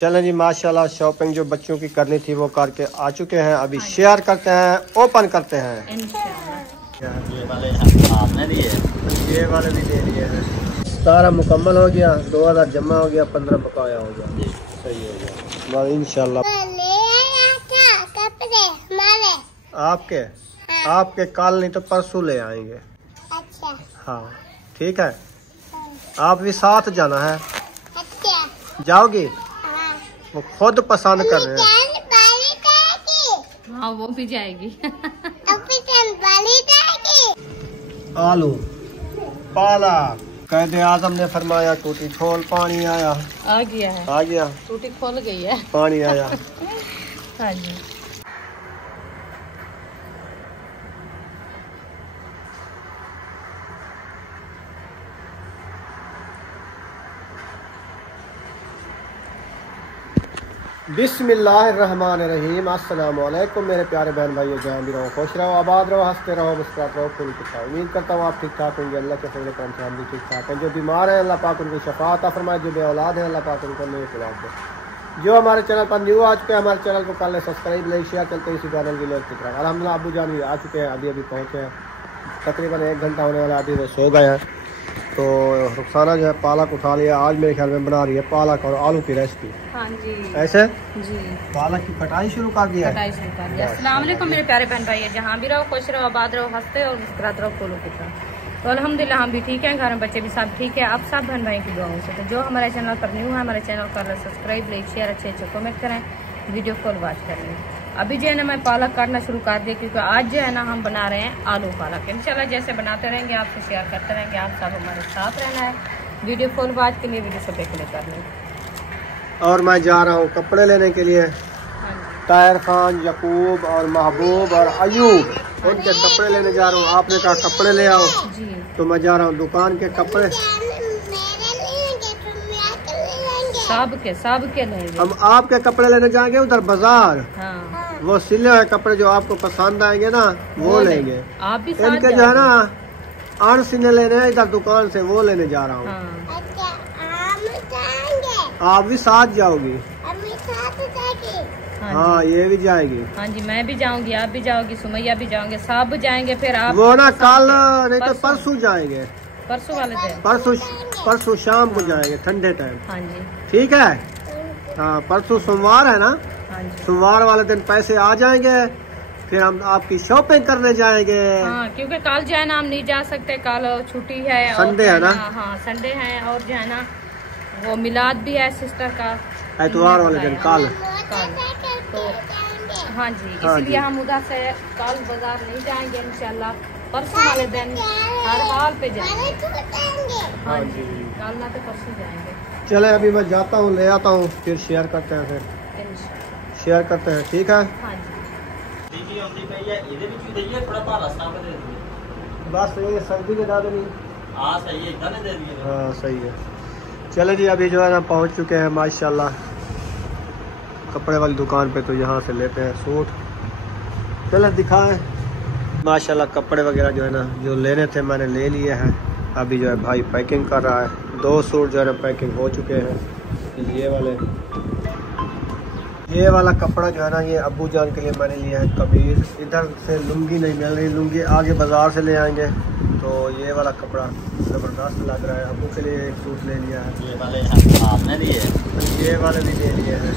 चलें जी, माशाल्लाह शॉपिंग जो बच्चों की करनी थी वो करके आ चुके हैं। अभी शेयर करते हैं, ओपन करते हैं। ये वाले आपने दिए, ये वाले भी दे दिए हैं। सारा मुकम्मल हो गया, 2000 जमा हो गया, 15 बकाया हो गया। सही हो गया बस इंशाल्लाह। आपके कल नहीं तो परसों ले आएंगे। अच्छा हाँ ठीक है, आप भी साथ जाना है। जाओगी? वो खुद पसंद कर रहे हैं। हाँ वो भी जाएगी। आलू पालक, कहते आजम ने फरमाया टूटी खोल, पानी आया। आ गया है, आ गया, टूटी खोल गई है, पानी आया। हाँ जी। बिस्मिल्लाहिर्रहमानिर्रहीम। अस्सलाम वालेकुम मेरे प्यारे बहन भाइयों, जहाँ भी रहो खुश रहो, आबाद रहो, हंसते रहो, मुस्कुराते रहो, खुल के। उम्मीद करता हूँ आप ठीक ठाक होंगे। अल्लाह के फजल करम से हम भी ठीक ठाक हैं। जो बीमार हैं अल्लाह पाक उनको शफा अता फरमाए, जो बे औलाद हैं अल्लाह पाक उनको नेक औलाद दे। जो हमारे चैनल पर न्यू आ चुके हैं, हमारे चैनल को कर ले सब्सक्राइब, लाइक शेयर, चलते इसी चैनल की लोग की तरह। अल्हम्दुलिल्लाह अबू जान भी आ चुके हैं, अभी पहुँचे हैं। तकरीबन 1 घंटा होने वाला, अभी वो सो गए हैं। तो रुखसाना जो है पालक उठा लिया। आज मेरे ख्याल में बना रही है पालक और आलू की रेसिपी। हाँ जी ऐसे जी, पालक की कटाई शुरू कर दिया। कटाई शुरू कर दिया। अस्सलाम वालेकुम मेरे प्यारे बहन भाई, जहाँ भी रहो खुश रहो, आबाद रहो, हंसते और मुस्कुराते रहो, फूलों की तरह। तो अल्हम्दुलिल्लाह हम भी ठीक हैं, घर में बच्चे भी सब ठीक है। आप सब बहन भाई की दुआओं से। तो जो हमारे चैनल पर न्यू है, हमारे चैनल को सब्सक्राइब, लाइक शेयर, अच्छे अच्छे कमेंट करें, वीडियो फुल वॉच करें। अभी जो है ना मैं पालक काटना शुरू कर दी, क्योंकि आज जो है ना हम बना रहे हैं आलू पालक। इंशाल्लाह जैसे बनाते रहेंगे आपसे शेयर करते रहेंगे। आप सब हमारे साथ रहना है, वीडियो फुल वॉच के लिए, वीडियो सब देखने करने। और मैं जा रहा हूँ कपड़े लेने के लिए। ताहिर खान, यकूब और महबूब और अयूब, उनके कपड़े लेने जा रहा हूँ। आपने कहा कपड़े ले आओ जी, तो मैं जा रहा हूँ दुकान के कपड़े। सब के लेंगे हम आपके कपड़े लेने जाएंगे उधर बाजार। हाँ, वो सिले हुए कपड़े जो आपको पसंद आएंगे ना वो लेंगे। आप भी साथ इनके जो है ना आड़ सिने लेने हैं इधर दुकान से, वो लेने जा रहा हूँ। हाँ। आप भी साथ जाओगी? हाँ ये भी जाएगी। हाँ जी, मैं भी जाऊंगी, आप भी जाओगी, सुमैया भी जाओगे, सब जाएंगे। फिर आप वो ना कल नहीं तो परसों जाएंगे। परसों वाले दिन, परसों शाम को जाएंगे, ठंडे टाइम। हाँ जी ठीक है। हाँ परसों सोमवार है ना, हाँ जी। सोमवार वाले दिन पैसे आ जाएंगे, फिर हम आपकी शॉपिंग करने जाएंगे। हाँ, क्योंकि कल जो है ना हम नहीं जा सकते, कल छुट्टी है, संडे है ना। हाँ संडे है, और जो है ना वो मिलाद भी है सिस्टर का, एतवार वाले दिन कल। तो हाँ जी, इसलिए हम उधर से कल बाजार नहीं जाएंगे। इंशाल्लाह परसों वाले दिन हर हाल पे जाएंगे। हाँ जी, कल ना तो परसों जाएंगे। चले अभी मैं जाता हूँ, ले आता हूँ, फिर शेयर करते हैं। फिर इंशाल्लाह शेयर करते हैं, ठीक है। हाँ जी। बस ये सर्दी के दादे नहीं। हाँ सही है, इतना दे दिए। हाँ सही है। चले जी, अभी जो है ना पहुँच चुके हैं माशाल्लाह कपड़े वाली दुकान पे। तो यहाँ से लेते हैं सूट। चले दिखाएं। माशाल्लाह कपड़े वगैरह जो है ना जो लेने थे मैंने ले लिए हैं। अभी जो है भाई पैकिंग कर रहा है। 2 सूट जो है ना पैकिंग हो चुके हैं। ये वाला कपड़ा जो है ना ये अब्बू जान के लिए मैंने लिया है कमीज। इधर से लुंगी नहीं मिल रही, लुंगी आगे बाजार से ले आएंगे। तो ये वाला कपड़ा ज़बरदस्त लग रहा है। अब्बू के लिए एक सूट ले लिया है। ये वाले आपने दिए, ये वाले भी ले लिए हैं।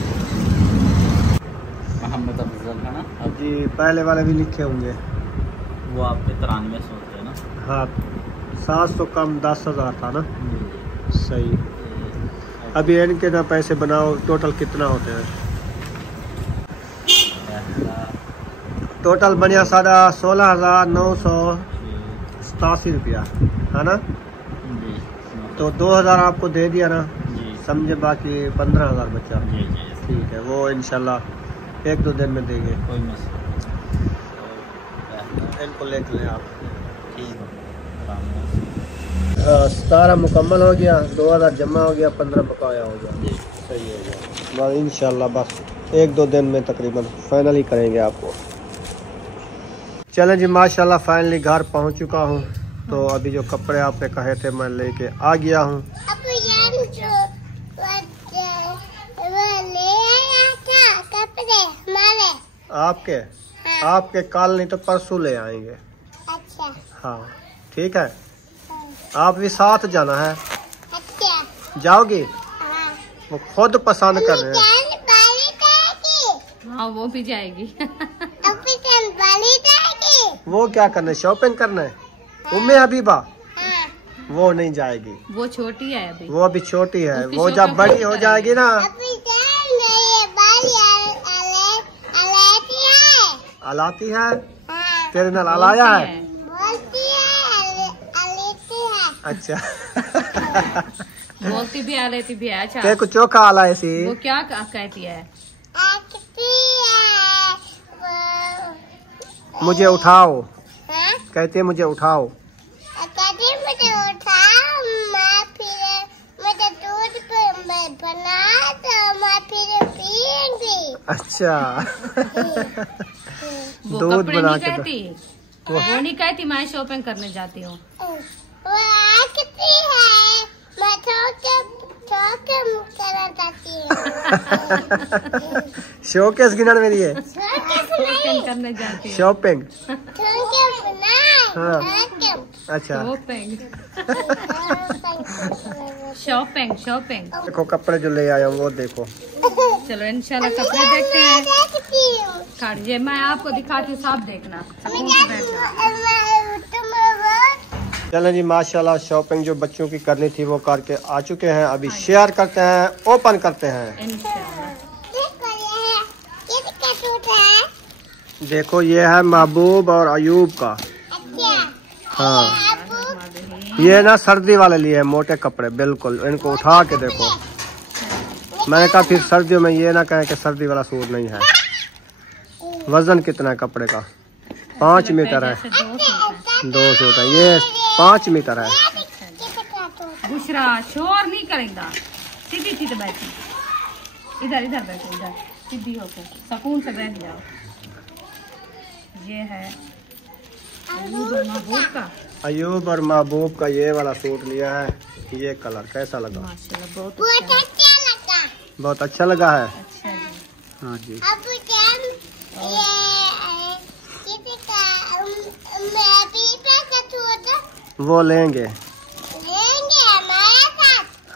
मोहम्मद अफजल है ना जी, पहले वाले भी लिखे होंगे। वो आपके 93 होते हैं ना। हाँ 700 कम 10,000 था ना। सही। अभी इनके ना पैसे बनाओ, टोटल कितना होते हैं? टोटल बनिया सादा 16,987 रुपया है ना। तो 2,000 आपको दे दिया ना, समझे, बाकी 15,000 बचा। ठीक है, वो इंशाल्लाह 1-2 दिन में देंगे। कोई मसला, इनको ले लें आप। ठीक है। 17 मुकम्मल हो गया, 2000 जमा हो गया, 15 बकाया हो गया। सही हो गया बस इंशाल्लाह। बस 1-2 दिन में तकरीबन फाइनल ही करेंगे आपको। चलें जी, माशाल्लाह फाइनली घर पहुंच चुका हूं। तो अभी जो कपड़े आपने कहे थे मैं लेके आ गया हूं। आपके आपके कल नहीं तो परसों ले आएंगे। अच्छा हाँ ठीक है। आप भी साथ जाना है। अच्छा जाओगी? हाँ। वो खुद पसंद कर रहे हैं। हाँ वो भी जाएगी। वो क्या करना है? शॉपिंग करना है। उम्मे हबीबा हाँ। वो नहीं जाएगी। वो छोटी है अभी। वो अभी छोटी है। उसकी वो जब शॉपिंग बड़ी खुद हो जाएगी ना। अलाती है। हाँ। तेरे नाल अलाया है। अच्छा। बोलती भी आ लेती भी है। अच्छा तेरे को चोखा आला है सी। वो क्या कहती है? मुझे उठाओ। हाँ? कहते हैं मुझे उठाओ। मुझे उठाओ, मैं फिर मुझे दूध बना तो मैं फिर पीऊंगी। अच्छा। वो दूध कपड़े बना नहीं के कहती। वो नहीं कहती मैं शॉपिंग करने जाती हूँ। वो आखती है, मैं थोक करना चाहती हूँ। शोकेस गिनन मेरी है। शॉपिंग करने जाती हूँ। शॉपिंग। हाँ। अच्छा। Shopping shopping shopping. देखो कपड़े जो ले आया हूँ वो देखो। चलो इंशाल्लाह कपड़े देखते हैं। काटिए मैं आपको दिखाती हूँ, साफ देखना। चलें जी माशाल्लाह शॉपिंग जो बच्चों की करनी थी वो करके आ चुके हैं। अभी शेयर करते हैं, ओपन करते हैं। इंशाल्लाह। देखो ये है महबूब और अयूब का। हाँ ये ना सर्दी वाले लिए है, मोटे कपड़े बिल्कुल। इनको उठा के देखो। मैंने कहा फिर सर्दियों में ये ना कहें कि सर्दी वाला सूट नहीं है। वजन कितना है कपड़े का? 5 मीटर है। 2 सूट है। ये 5 मीटर है। बुशरा शोर नहीं करेगा। सीधी सीधे बैठी। इधर इधर बैठो, इधर सीधी होकर सुकून से बैठ जाओ। ये है अयूब और महबूब का। अयूब और महबूब का ये वाला सूट लिया है। ये कलर कैसा लगा? माशाल्लाह बहुत बहुत अच्छा लगा है। अच्छा जी। हाँ जी। वो लेंगे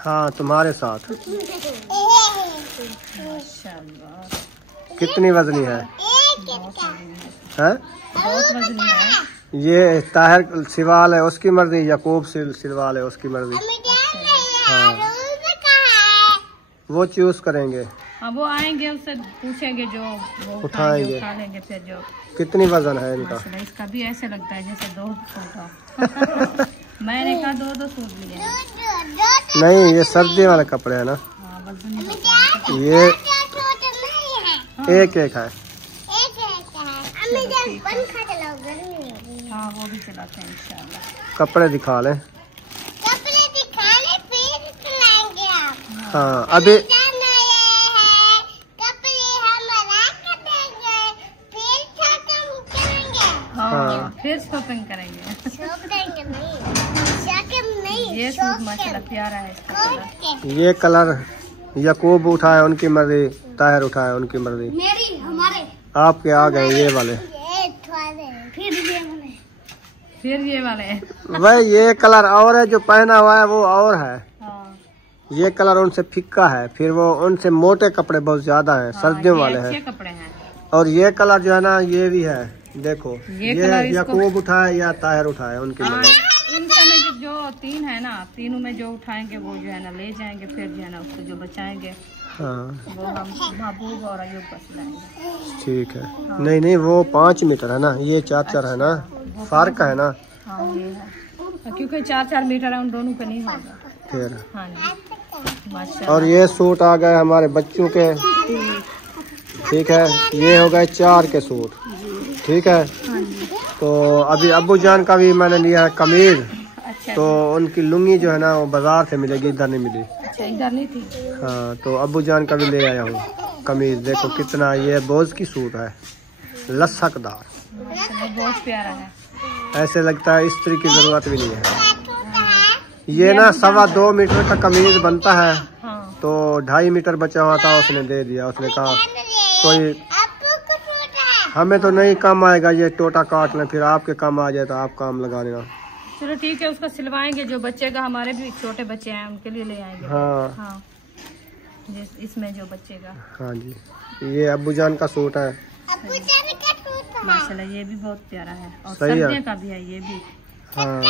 हाँ तुम्हारे साथ। माशाल्लाह कितनी वजनी है? हैं? बहुत वजनी है। ये ताहिर सिवाल है उसकी मर्जी, यकूब सिलवाल है उसकी मर्जी। हाँ वो चूज करेंगे। हाँ वो आएंगे, उससे पूछेंगे जो वो उठाएंगे। उठा लेंगे फिर जो। कितनी वजन है इनका? माशाल्लाह इसका भी ऐसे लगता है जैसे 2 सूट हो। मैंने कहा 2 सूट लिए हैं। नहीं ये सर्दी वाले कपड़े है ना। हाँ वजनी ये एक एक है। हाँ वो भी चलाते हैं इंशाल्लाह। कपड़े दिखा लें। कपड़े दिखाने फिर चलाएंगे आप। हाँ अभी हाँ फिर शॉपिंग करेंगे। ये सूट माशाल्लाह प्यारा है इसका कलर। ये कलर यकूब उठाए उनकी मर्जी, ताहिर उठाए उनकी मर्जी। मेरी हमारे आपके आ गए ये वाले। फिर ये वाले वह ये कलर और है, जो पहना हुआ है वो और है। हाँ, ये कलर उनसे फिक्का है, फिर वो उनसे मोटे कपड़े बहुत ज्यादा हैं, सर्दियों वाले अच्छे हैं। कपड़े हैं। और ये कलर जो है ना ये भी है। देखो ये ये कलर इसको- यकूब उठाए या ताहिर उठाए उनकी हाँ, मर्जी। इनका में जो 3 है ना, तीनों में जो उठाएंगे वो जो है ना ले जाएंगे, फिर जो है ना उसको जो बचाएंगे हाँ वो हम महबूब और अयूब को सिलाएंगे। ठीक है। नहीं नहीं वो 5 मीटर है ना, ये 4 है ना, फर्क है ना। हाँ ये है क्योंकि 4 मीटर है, उन दोनों का नहीं होगा। फिर हाँ जी माशाल्लाह। और ये सूट आ गए हमारे बच्चों के। ठीक है ये हो गए 4 के सूट। ठीक है तो अभी अब्बू जान का भी मैंने लिया है कमीज। अच्छा तो उनकी लुंगी जो है ना वो बाजार से मिलेगी, इधर नहीं मिली। अच्छा इधर नहीं थी। हाँ तो अब्बू जान का भी ले आया हूँ कमीज। देखो कितना ये बोझ की सूट है, लसकदार, बहुत प्यारा है। ऐसे लगता है इस्त्री की जरूरत भी नहीं है। ये ना 2.25 मीटर का कमीज बनता है, हाँ तो 2.5 मीटर बचा हुआ था, उसने दे दिया। उसने कहा कोई हमें तो नहीं काम आएगा ये टोटा काट लें, फिर आपके काम आ जाए तो आप काम लगा देना। चलो ठीक है, उसको सिलवाएंगे। जो बच्चेगा, हमारे भी छोटे बच्चे हैं, उनके लिए ले आएंगे। हाँ हाँ, इसमें जो बच्चेगा। हाँ जी, ये अब्बू जान का सूट है माशाल्लाह, ये भी बहुत प्यारा है और सही सर्दियों है। का भी है ये भी। हाँ,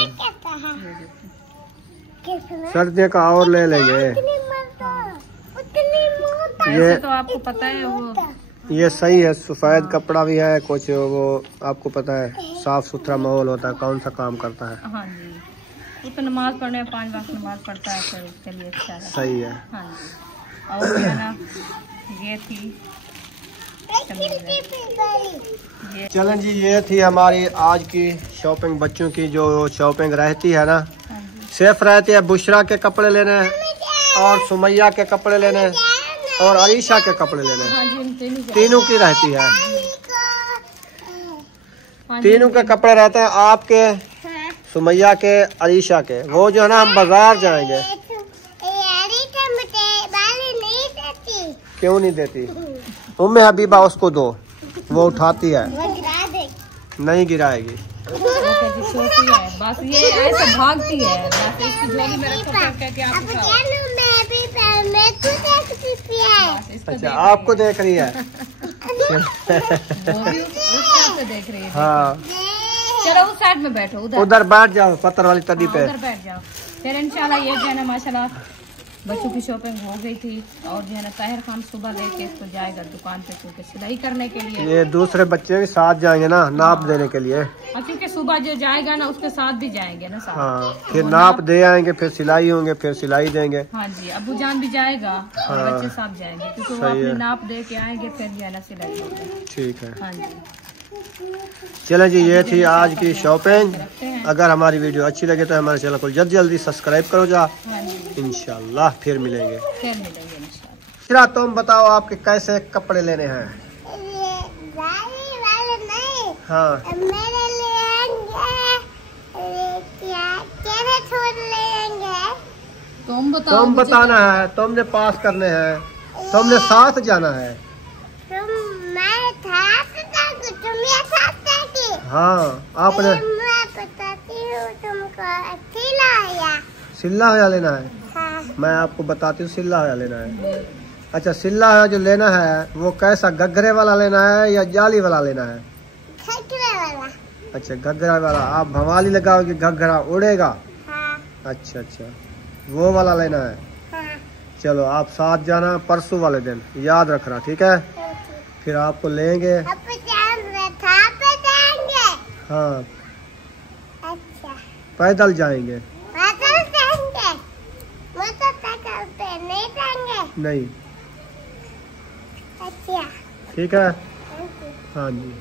सर्दियों का और ले लेंगे। ऐसे तो आपको पता है वो ये सही है, सफेद कपड़ा भी है कुछ, वो आपको पता है साफ सुथरा माहौल होता है, कौन सा काम करता है। हाँ जी, वो तो नमाज पढ़ने 5 वक्त नमाज पढ़ता है, फिर उसके लिए अच्छा है। सही है। हाँ जी, और जो है ना ये थी चलें जी, ये थी हमारी आज की शॉपिंग, बच्चों की जो शॉपिंग रहती है ना, हाँ जी। सिर्फ रहती है बुशरा के कपड़े लेने और सुमैया के कपड़े लेने और अलीशा के कपड़े लेने, हाँ जी, इन तीनों की रहती है। हाँ जी। तीनों के कपड़े रहते हैं, आपके, सुमैया के, अलीशा के। वो जो है ना, हम बाजार जाएंगे। क्यों नहीं देती? उम्मे हबीबा उसको दो, वो उठाती है, नहीं गिराएगी। छोटी है बस, ये ऐसे भागती है बस, इसकी झोली में रखो करके आप उठाओ। बस इसको अच्छा, आपको देख रही है। वो भी उस साइड से देख रही है। हाँ, चलो उस साइड में बैठो, उधर बैठ जाओ पत्थर वाली तदी पे। उधर बैठ जाओ। फिर इंशाल्लाह ये जो है ना, माशाल्लाह बच्चों की शॉपिंग हो गई थी, और जो है ना ताहिर खान सुबह लेके इसको जाएगा दुकान पे, क्योंकि सिलाई करने के लिए। ये दूसरे बच्चे के साथ जाएंगे ना, नाप देने के लिए। और क्योंकि सुबह जो जाएगा ना, उसके साथ भी जाएंगे ना साथ। हाँ, फिर नाप दे आएंगे, फिर सिलाई होंगे, फिर सिलाई देंगे। हाँ जी, अब्बू जान भी जाएगा और हाँ, बच्चे साथ जाएंगे, क्योंकि वो सही अपनी है। नाप दे के आएंगे, फिर जो है ना सिलाई होगी। ठीक है, हाँ जी, चलो जी, ये थी आज की शॉपिंग। रखते हैं। अगर हमारी वीडियो अच्छी लगे तो हमारे चैनल को जल्दी जल्दी सब्सक्राइब करो जा। हाँ जी, इंशाल्लाह फिर मिलेंगे। फिर मिलेंगे इंशाल्लाह। फिर तुम बताओ आपके कैसे कपड़े लेने हैं? हाँ, तुम बताओ, तुम मुझे बताना है, तुमने पास करने हैं, तुमने साथ जाना है। हाँ, आपने बताती हूँ तुमको, सिलाया। सिल्ला होया लेना है। हाँ, मैं आपको बताती हूँ, सिल्ला होया लेना है। अच्छा, सिल्ला होया जो लेना है वो कैसा, गगरे वाला लेना है या जाली वाला लेना है? खटरे वाला। अच्छा, घघरा वाला। आप भवाली लगाओगे, घघरा उड़ेगा। हाँ, अच्छा अच्छा, वो वाला लेना है। हाँ, चलो, आप साथ जाना परसों वाले दिन, याद रखना, ठीक है? फिर आपको लेंगे। अब था पे जाएंगे। हाँ, अच्छा, पैदल जाएंगे। पैदल जाएंगे, मोटरसाइकिल पे नहीं जाएंगे। नहीं, अच्छा, ठीक है। हाँ जी,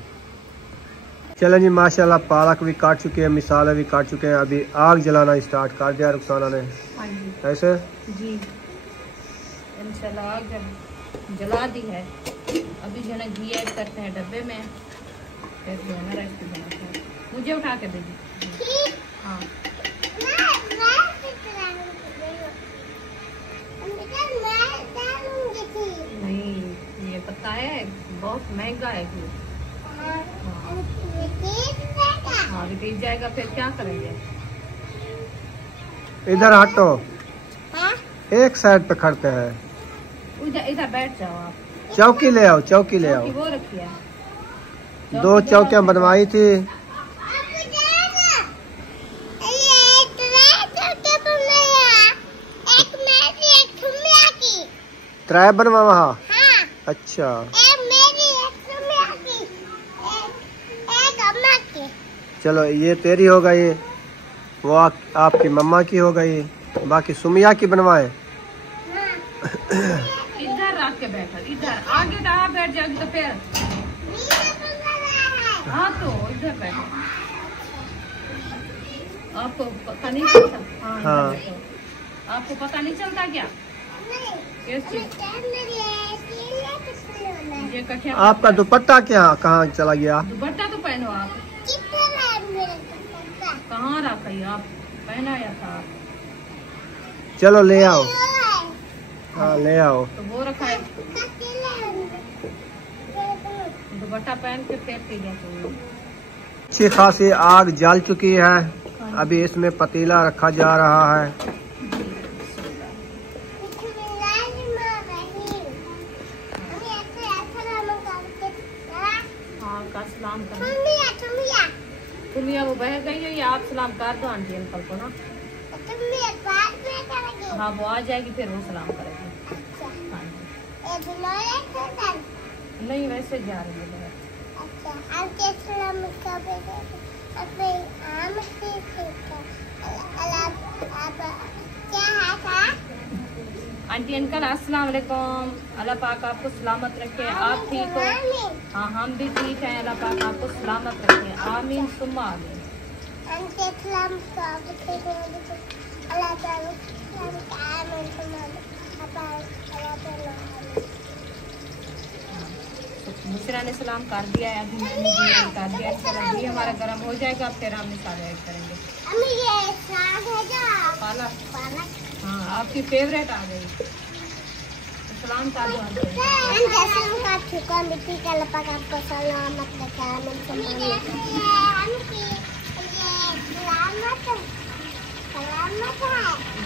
चलें जी, माशाल्लाह पालक भी काट चुके हैं, मिसाले भी काट चुके हैं। अभी आग जलाना स्टार्ट कर दिया रुखसाना ने। हाँ जी कैसे? जी, इंशाल्लाह आग जब जला दी है, अभी जो है ना घी ऐड करते हैं डब्बे में, फिर जो है ना राइस को बनाते हैं। मुझे उठा के भेजिए। ठीक। हाँ, नहीं ये पता है बहुत महंगा है घी। हाँ, रिपीट जाएगा, फिर क्या करेंगे? इधर हटो, एक साइड पे खड़ते हैं। इधर इधर बैठ जाओ आप। चौकी ले आओ, चौकी ले आओ। चौकी वो रखी है। 2 चौकियां बनवाई थी। त्राय बनवा वहाँ। अच्छा, चलो, ये तेरी हो गई, वो आपकी मम्मा की हो गई, बाकी सुमिया की बनवाए। इधर रख के बैठो, इधर आगे तो आप बैठ जाओगी तो फिर। हाँ, तो इधर बैठो, आपको पता नहीं चलता? हाँ, हाँ। इधर बैठो। आपको पता नहीं चलता क्या? किस चीज? ये कठिया आपका दुपट्टा क्या कहाँ चला गया? दुपट्टा तो पहनो आप। कहाँ रखा ये आप? पहनाया था आप। चलो ले आओ। हाँ, ले आओ। तो वो रखा है दुपट्टा पहन के फिर सीधे अच्छी खासी आग जल चुकी है। अभी इसमें पतीला रखा जा रहा है। हाँ का सलाम कर तुम्हें वो बह गई है या आप सलाम कर दो आंटी अंकल को ना। हाँ वो आ जाएगी फिर वो सलाम करेगी। हाँ नहीं वैसे जा रही है। आंटी अंकल अस्सलाम वालेकुम। अल्लाह पाक आपको सलामत रखे। आप ठीक हो? हाँ हम भी ठीक हैं। अल्लाह पाक आपको सलामत रखे। आमीन सुम्मा आमीन। मुशरा ने सलाम कर दिया है। अभी कर दिया है। ये हमारा गर्म हो जाएगा फिर हम सारे ऐड करेंगे। पालक हाँ आपकी फेवरेट आ गई। सलाम कर दो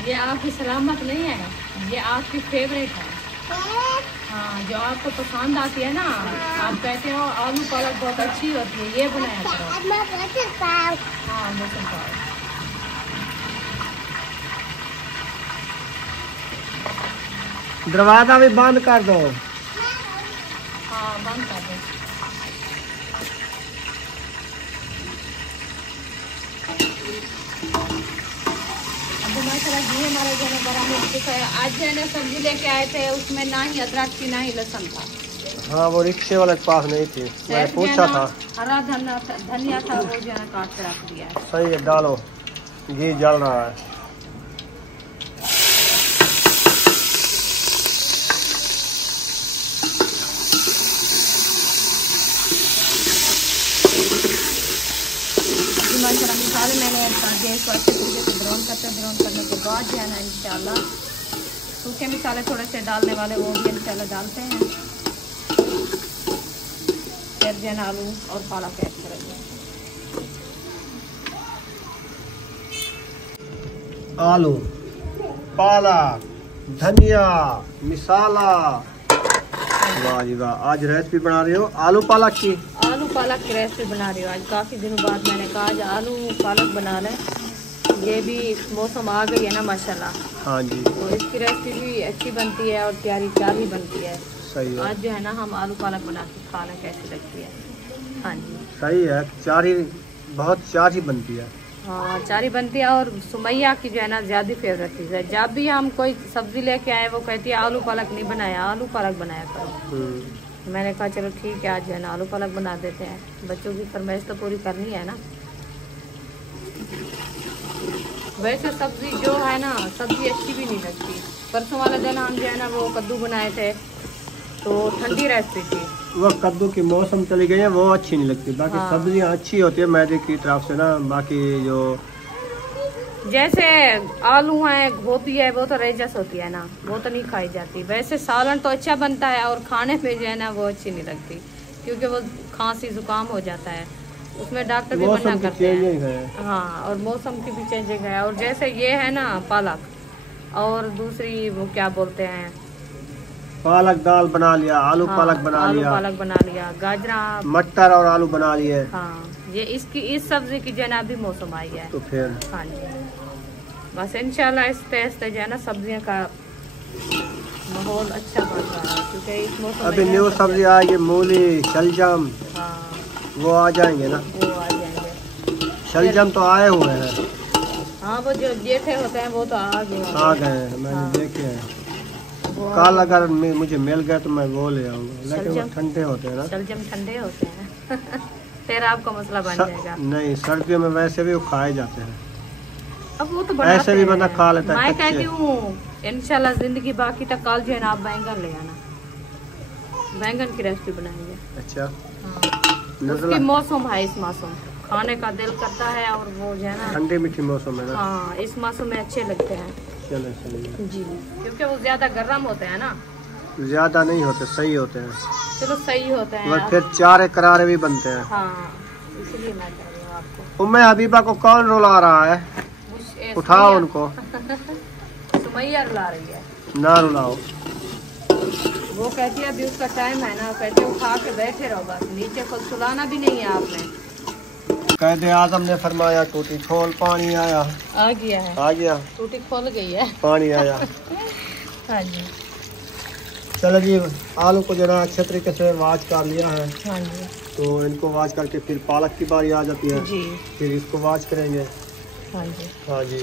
ये आपकी सलामत नहीं है, ये आपकी फेवरेट है। हाँ जो आपको पसंद आती है ना, आप कहते हो आलू पालक बहुत अच्छी होती है, ये बनाया करो। हाँ मौसम पाव दरवाजा भी बंद कर दो। हाँ बंद कर दो। ये हमारा जो है बड़ा मुश्किल है। आज जो है ना सब्जी लेके आए थे, उसमें ना ही अदरक थी ना ही लहसुन था। हाँ वो रिक्शे वाले के पास नहीं थी, मैंने पूछा था। हरा धनिया था, वो जो है काट के रख दिया है। सही है, डालो। घी जल रहा है। मसाले मैंने इसको अच्छे तरीके से ब्राउन करने के बाद जो है ना इंशाल्लाह सूखे मसाले थोड़े से डालने वाले वो भी इंशाल्लाह डालते हैं। फिर जो है ना आलू और पालक ऐड करेंगे। आलू पालक धनिया मसाला। वाह जी वाह, आज रेसिपी बना रही हो आलू पालक की? आलू पालक की रेसिपी बना रही हूँ आज। काफ़ी दिनों बाद मैंने कहा आज आलू पालक बना लें। ये भी मौसम आ गई है ना माशाल्लाह। हाँ जी। तो इसकी रेसिपी भी अच्छी बनती है और तैयारी बनती है। सही है। आज जो है ना हम आलू पालक बना के खा लें कैसी लगती है। हाँ जी सही है। चारी बहुत चारी बनती है। हाँ चारी बनती है। और सुमैया की जो है ना ज़्यादा फेवरेट चीज़ है। जब भी हम कोई सब्जी लेके आए वो कहती है आलू पालक नहीं बनाया, आलू पालक बनाया करो। मैंने कहा चलो ठीक है आज जो है ना आलू पालक बना देते हैं। बच्चों की फरमाइश तो पूरी करनी है ना। वैसे सब्जी जो है ना सब्जी अच्छी भी नहीं लगती। परसों वाला दिन हम जो है ना वो कद्दू बनाए थे तो ठंडी रेसिपी थी। वो कद्दू की मौसम चली गई है, वो अच्छी नहीं लगती। बाकी हाँ। सब्जियां अच्छी होती है मैदे की तरफ से ना। बाकी जो जैसे आलू है गोभी है वो तो रेजस होती है ना, वो तो नहीं खाई जाती। वैसे सालन तो अच्छा बनता है और खाने पे जो है ना वो अच्छी नहीं लगती क्योंकि वो खांसी जुकाम हो जाता है। उसमें डॉक्टर भी मना करते हैं। हाँ और मौसम की भी चेंजिंग है। और जैसे ये है ना पालक और दूसरी वो क्या बोलते हैं पालक दाल बना लिया, आलू पालक बना लिया, गाजरा मटर और आलू बना लिए। हाँ ये इसकी इस सब्जी की जो है ना अभी मौसम आई है तो फिर हाँ जी बस इंशाल्लाह इस जो है ना सब्जियों का माहौल अच्छा बन रहा है क्योंकि इस मौसम अभी न्यू सब्जी आएगी मूली शलजम। हाँ वो आ जाएंगे ना। वो आ जाएंगे। शलजम तो आए हुए हैं। हाँ वो जो जेठे होते हैं वो तो आ गए हैं, मैंने देखे हैं। कल अगर मुझे मिल गया तो मैं वो ले आऊंगा, लेकिन वो ठंडे होते हैं ना। शलजम ठंडे होते हैं फिर आपका मसला बन जाएगा। नहीं सर्दियों में वैसे भी वो खाए जाते हैं। अब वो तो ऐसे भी बंदा खा लेता है। मैं कहती हूँ इंशाल्लाह जिंदगी बाकी तक कल जो है ना आप बैंगन ले आना, बैंगन की रेसिपी बनाएंगे। अच्छा हाँ उसकी मौसम है इस मौसम खाने का दिल करता है और वो जो है ना ठंडी मीठी मौसम है ना। हाँ इस मौसम में अच्छे लगते हैं। चलिए जी क्योंकि वो ज्यादा गर्म होते हैं ना। ज्यादा नहीं होते, सही होते हैं। चलो सही होता है और यार। फिर 4 करारे भी बनते हैं। हाँ इसलिए मैं कह रही हूँ आपको। उम्मे हबीबा को कौन रुला रहा है? उठाओ उनको। सुमैया रुला रही है। ना रुलाओ। वो कहती है अभी उसका टाइम है ना, कहते उठा के बैठे रहो बस, नीचे को सुलाना भी नहीं है आपने। कहते आजम ने फरमाया टूटी खोल, पानी आया। आ गया है, आ गया, टूटी खोल गई है। पानी आया। हाँ जी। चलो जी, आलू को जरा अच्छे तरीके से वॉश कर लिया है। हाँ जी। तो इनको वॉश करके फिर पालक की बारी आ जाती है जी। फिर इसको वॉश करेंगे। हाँ जी। हाँ जी,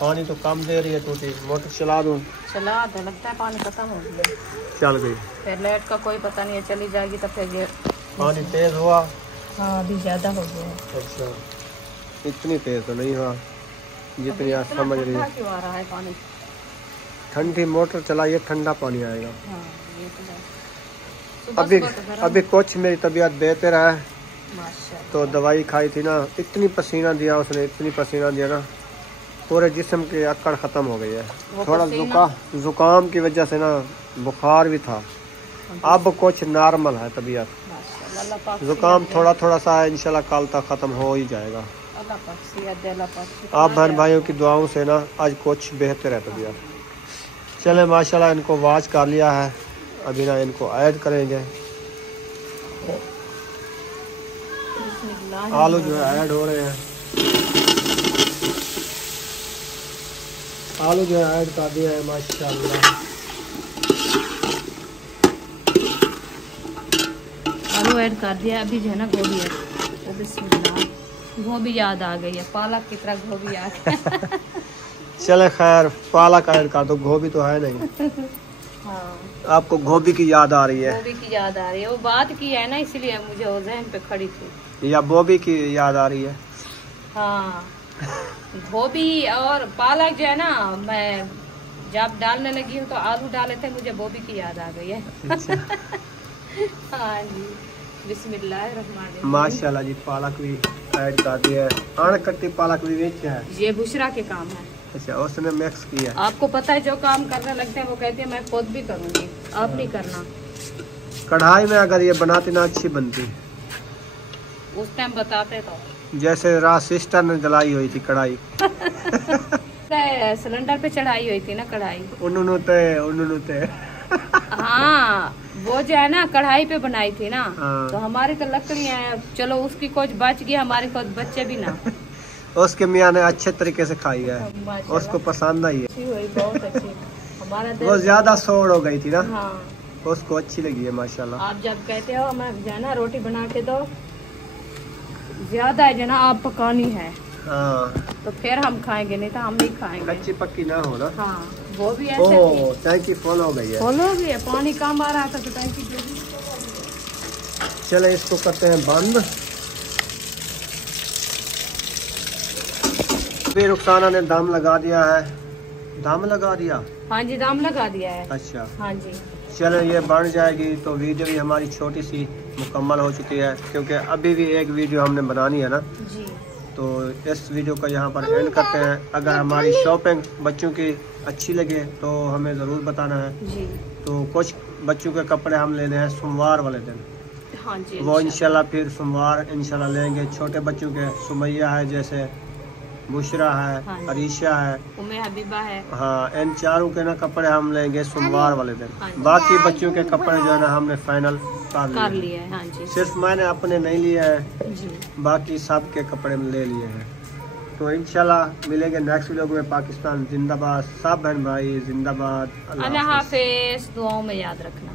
पानी तो कम दे रही है टूटी, मोटर चला दूँ? चला तो लगता है पानी खत्म हो गया। चल गई। फिर लाइट का कोई पता नहीं है, चली जाएगी तो फिर ये। पानी तेज हुआ? हाँ अभी ज्यादा हो गया है। अच्छा, इतनी तेज तो नहीं हुआ जितनी आप समझ रही है। क्यों आ रहा है पानी? ठंडी मोटर चलाइए, ठंडा पानी आएगा। हाँ ये तो है। सुबह अभी सुबह तो गर्म। अभी कुछ मेरी तबीयत बेहतर है माशाल्लाह। तो दवाई खाई थी ना, इतनी पसीना दिया उसने, इतनी पसीना दिया ना, पूरे जिस्म की अकड़ ख़त्म हो गई है। वो थोड़ा पसीना- जुकाम की वजह से ना बुखार भी था, अब कुछ नॉर्मल है तबीयत। माशाल्लाह, अल्लाह पाक जुकाम सेहत दे। थोड़ा थोड़ा सा है, इंशाल्लाह कल तक ख़त्म हो ही जाएगा। अल्लाह पाक सेहत दे, अल्लाह पाक शुक्र आप बहन है। भाइयों की दुआओं से ना आज कुछ बेहतर है तबीयत। चले माशाल्लाह, इनको वॉश कर लिया है, अभी ना इनको ऐड करेंगे। बिस्मिल्लाह। आलू जो है ऐड हो रहे हैं, आलू जो है ऐड कर दिया है माशाल्लाह। आलू ऐड कर दिया, अभी जो है ना गोभी है। तो बिस्मिल्लाह, गोभी याद आ गई है, पालक की तरह गोभी आ गई। चले खैर, पालक ऐड कर दो, गोभी तो है नहीं। हाँ आपको गोभी की याद आ रही है गोभी की याद आ रही है, वो बात की है ना, इसलिए मुझे वो जहन पे खड़ी थी। या गोभी की याद आ रही है? हाँ गोभी और पालक जो है ना, मैं जब डालने लगी हूँ तो आलू डाले थे, मुझे गोभी की याद आ गई है। हाँ जी, बिस्मिल्लाहिर्रहमानिर्रहीम। माशाल्लाह जी, पालक भी ऐड कर दिया है, अणकट्टी पालक भी बेच है। ये बुशरा के काम है। अच्छा, उसने मिक्स किया। आपको पता है जो काम करने लगते हैं वो कहते हैं मैं खुद भी करूँगी, आप नहीं करना। कढ़ाई में अगर ये बनाती ना अच्छी बनती, उस टाइम बताते तो। जैसे रात सिस्टर ने जलाई हुई थी कढ़ाई। सिलेंडर पे चढ़ाई हुई थी ना कढ़ाई। उन्होंने हाँ वो जो है ना कढ़ाई पे बनाई थी ना। हाँ। तो हमारी तो लकड़ियाँ हैं, चलो उसकी कुछ बच गई, हमारे कुछ बच्चे भी ना। उसके मियाँ ने अच्छे तरीके से खाई है, माशाल्लाह। उसको पसंद आई है। अच्छी हुई, बहुत अच्छी। हमारा वो दिल। ज्यादा सोड़ हो गई थी ना, हाँ उसको अच्छी लगी है माशाल्लाह। आप जब कहते हो मैं जो है ना रोटी बना के दो, ज्यादा है जो ना आप पकानी है, हाँ, तो फिर हम खाएंगे, नहीं तो हम नहीं खाएंगे। कच्ची पक्की ना हो ना। हाँ वो भी ऐसे थी। ओह, टैंकी फुल हो गई है। खोलो भी है, पानी कम आ रहा था तो टंकी जो भी। चले इसको करते हैं बंद। अभी रुखसाना ने दम लगा दिया है। दम लगा दिया? हाँ जी, दाम लगा दिया है। अच्छा, हाँ जी। चलो ये बन जाएगी तो वीडियो भी हमारी छोटी सी मुकम्मल हो चुकी है, क्योंकि अभी भी एक वीडियो हमने बनानी है ना। जी तो इस वीडियो को यहाँ पर एंड करते हैं। अगर हमारी शॉपिंग बच्चों की अच्छी लगे तो हमें ज़रूर बताना है। जी। तो कुछ बच्चों के कपड़े हम लेने हैं सोमवार वाले दिन, हाँ जी। वो इंशाल्लाह फिर सोमवार इंशाल्लाह लेंगे। छोटे बच्चों के सुमैया है, जैसे बुशरा है, हाँ जी। अरीशा है, उम्मे हबीबा है। हाँ, इन चारों के ना कपड़े हम लेंगे सोमवार वाले दिन। हाँ जी। बाकी बच्चों के कपड़े जो है ना हमने फाइनल कर कर लिए। लिया है। हाँ जी। सिर्फ मैंने अपने नहीं लिए हैं, जी। बाकी सब के कपड़े ले लिए हैं। तो इंशाल्लाह मिलेंगे नेक्स्ट वीडियो में। पाकिस्तान जिंदाबाद, सब बहन भाई जिंदाबाद। अल्लाह हाफिज, दुआओं में याद रखना।